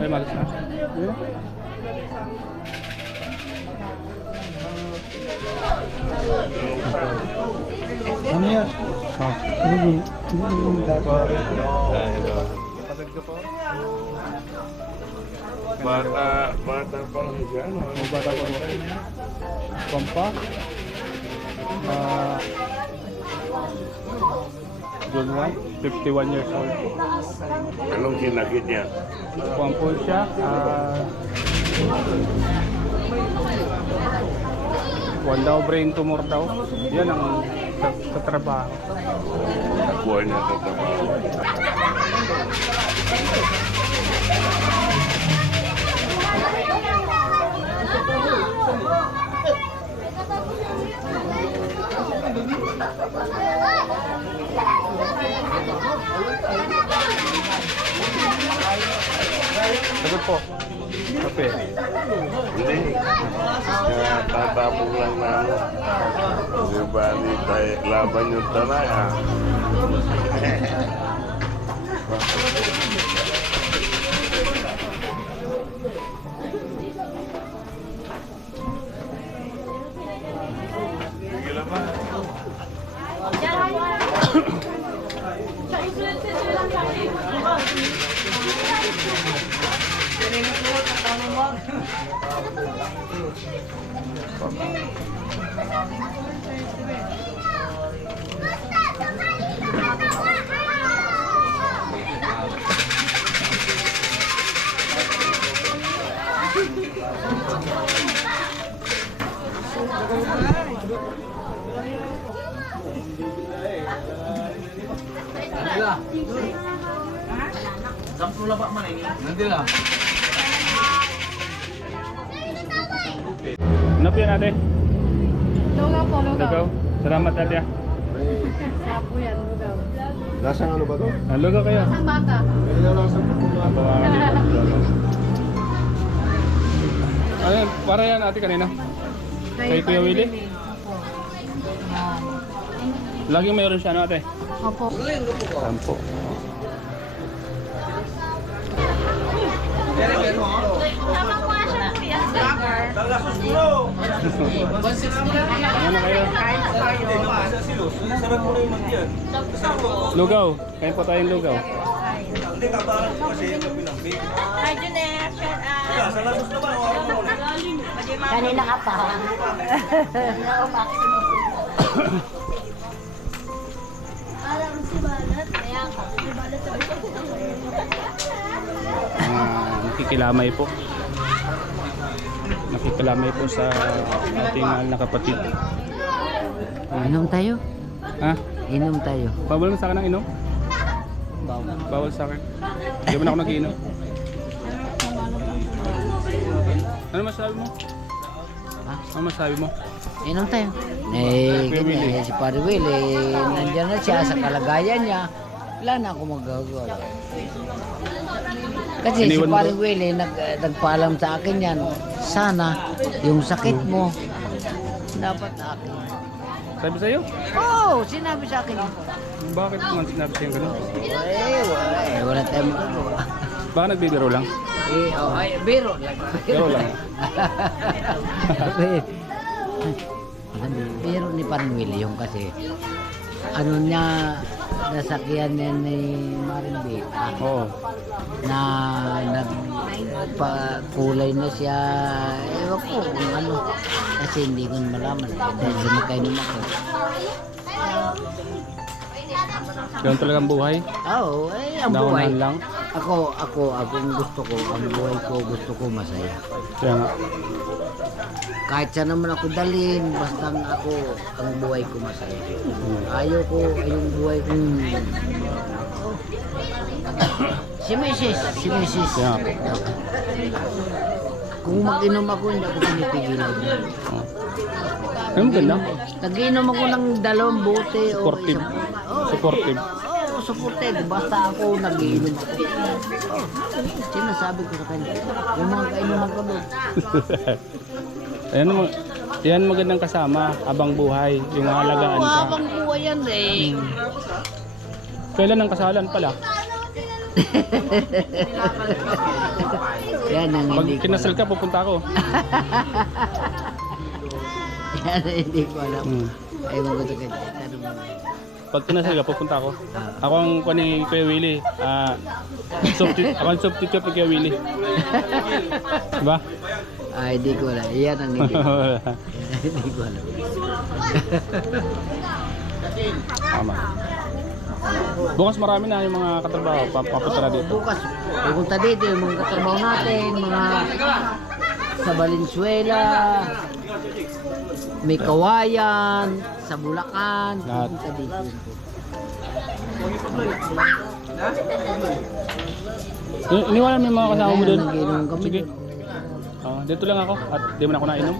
Ay, malas na. Ano yan? Kapatid ko po. Bata pa lang siya, no? Bata po. Pampa. June 1, 51 years old. Anong kinakit niya? Pampo siya. One daw, brain tumor daw. Yan ang sa trabaho. Nakuha niya sa trabaho. Sagot po. Kape. Hindi. Tatapong lang na ano. Diba, di tayo laban yung tanay, ha? Ano po yan ate? Lugaw po, lugaw. Lugaw. Salamat ate. Sapo yan, lugaw. Lasang ano ba to? Lugaw kayo. Ang bata. Kaya lasang Ito ayun, para yan ate kanina. Kay Kuya Willie? Opo. Laging mayroon siya ano ate? Opo. Sampo. Ano na kayo? Lugaw. Kain po tayong lugaw. Hi, Juner. Kanina ka pa. Alam si Balat. Kaya ka. Si Balat sa Nakikilamay po. Nakikilamay po sa ating mahal na kapatid. Inom tayo? Ha? Inom tayo. Bawal mo sa akin ng inom? Bawal sa akin. Hindi mo na ako nag-iinom. Ano masabi mo? Ha? Ano masabi mo? Inom tayo. Eh, Kuya Willie. si Padre Willie, nandiyan na siya sa kalagayan niya. Wala na ako magagawa. Kasi si Iniwan mo Padre ba? Willie, nagpaalam sa akin yan. Sana, yung sakit mo, dapat akin. Sabi sa'yo? Oh, sinabi sa akin. Bakit naman sinabi sa'yo gano'n? Wala tayong magagawa. Baka nagbibiro lang? Biro lang. Biro lang. Biro ni Parang Willie yung kasi ano niya, nasakyan niya ni Marin Oo. na nagpakulay na siya, ewan ko kung ano, kasi hindi ko malaman dahil sumakay naman ako. Ganun talagang buhay? Oo, ang buhay. Naunahan lang? Ako, ang gusto ko, ang buhay ko, gusto ko masaya. Kaya nga. Kahit saan naman ako dalhin, basta ako, ang buhay ko masaya. Ayaw ko, yung buhay kong... Si Mrs. Kaya nga. Kung mag-inom ako, hindi ako pinipigilan. Oo. Ano maganda? Nag-inom ako ng 2 bote o Supportive. isang... Supportive. Oo, supportive. Basta ako nag-iinom ako. Sinasabi ko sa kanya, yung mga kainuman ko doon. Ayan mo. Yan magandang kasama, abang buhay, yung halagaan Oo, ka. habang buhay yan eh. Kailan ang kasalan pala? Yan ang Pag hindi ko kinasal alam. ka, pupunta ako. Yan ang hindi ko alam. Hmm. Ewan ko ito kaya. Tanong mo. Pag kinasal ka, pupunta ako. Ako ang kuha ni Kuya Willie. Ako ang substitute ni Kuya Willie. Diba? Hindi ko alam. Yan ang hindi ko alam. Hindi ko alam. Tama. Bukas marami na yung mga katrabaho. Papunta na dito. Bukas, pupunta dito yung mga katrabaho natin, mga sa Valenzuela, may Kawayan, sa Bulacan, Lahat. pupunta dito. Iniwala mo yung mga kasama mo doon. Nag-inom kami Sige. doon. Dito lang ako at di mo na ako nainom.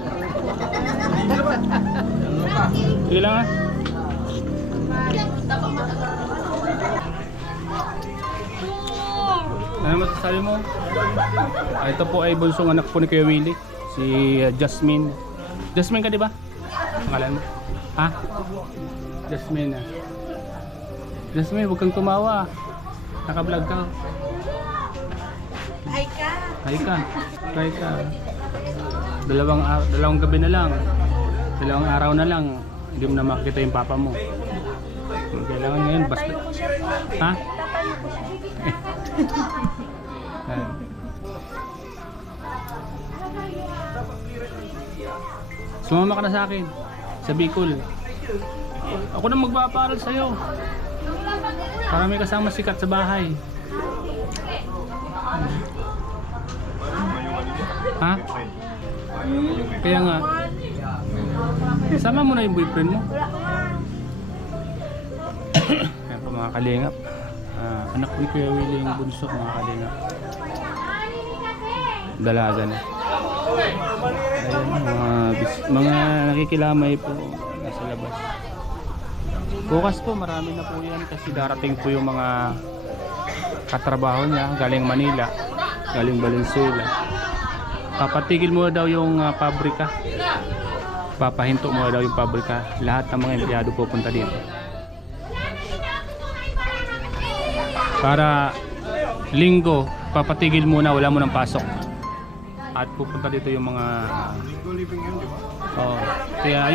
Sige lang ah. Ano masasabi mo? Ito po ay bunsong anak po ni Kuya Willie. Si Jasmine. Jasmine ka di ba? Pangalan mo? Ha? Jasmine ah. Jasmine, huwag kang tumawa. Naka-vlog ka. Ay ka. Hi ka. Hi ka. Dalawang gabi na lang. Dalawang araw na lang. Hindi mo na makikita yung papa mo. Kailangan ngayon basta. Ha? Ayan. Sumama ka na sa akin. Sa Bicol. Ako na magpaparal sa'yo. Para may kasama sikat sa bahay. Ha? Kaya nga. Sama mo na yung boyfriend mo. Ayan po mga kalingap. Anak ni Kuya Willie yung bunso mga kalingap. Dalaga na. Ayan, mga nakikilamay po nasa labas. Bukas po marami na po yan kasi darating po yung mga katrabaho niya galing Manila, galing Valenzuela. Papatigil mo daw yung pabrika. Papahinto mo daw yung pabrika. Lahat ng mga empleyado pupunta dito. Para linggo, papatigil muna, wala mo ng pasok. At pupunta dito yung mga kaya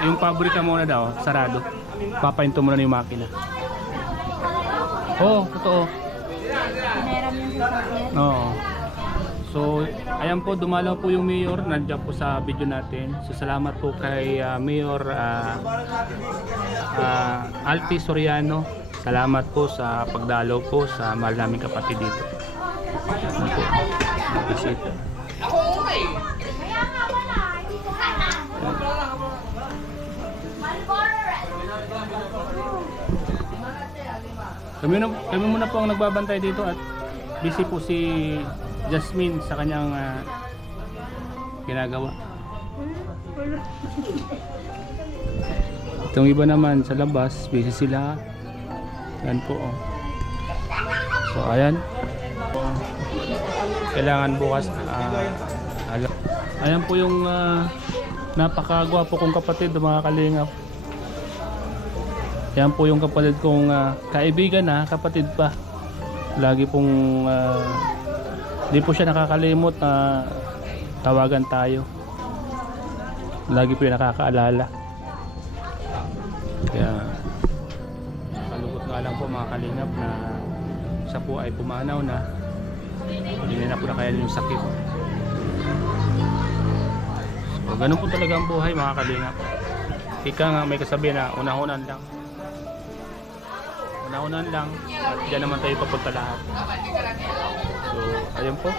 yung pabrika muna daw, sarado. Papahinto muna yung makina. Totoo. Meron yung sasakyan. Oo. So, ayan po, dumalaw po yung mayor, nandiyan po sa video natin. So, salamat po kay Mayor Alti Soriano. Salamat po sa pagdalaw po sa mahal naming kapatid dito. Ayan po. Bisita. Kami muna po ang nagbabantay dito at busy po si Jasmine sa kanyang ginagawa. Itong iba naman sa labas, busy sila. Yan po. So ayan. Kailangan bukas ayan po yung napakagwapo kong kapatid, mga kalingap. Yan po yung kapatid kong kaibigan kapatid pa. Lagi pong di po siya nakakalimot na tawagan tayo. Lagi po yung nakakaalala. Kaya kalungkot nga lang po mga kalingap na siya po ay pumanaw na. Hindi na po na kaya yung sakit. So ganun po talaga ang buhay mga kalingap. Ika nga may kasabihan na unahunan lang. Unahunan lang at dyan naman tayo papunta lahat. So ayun po.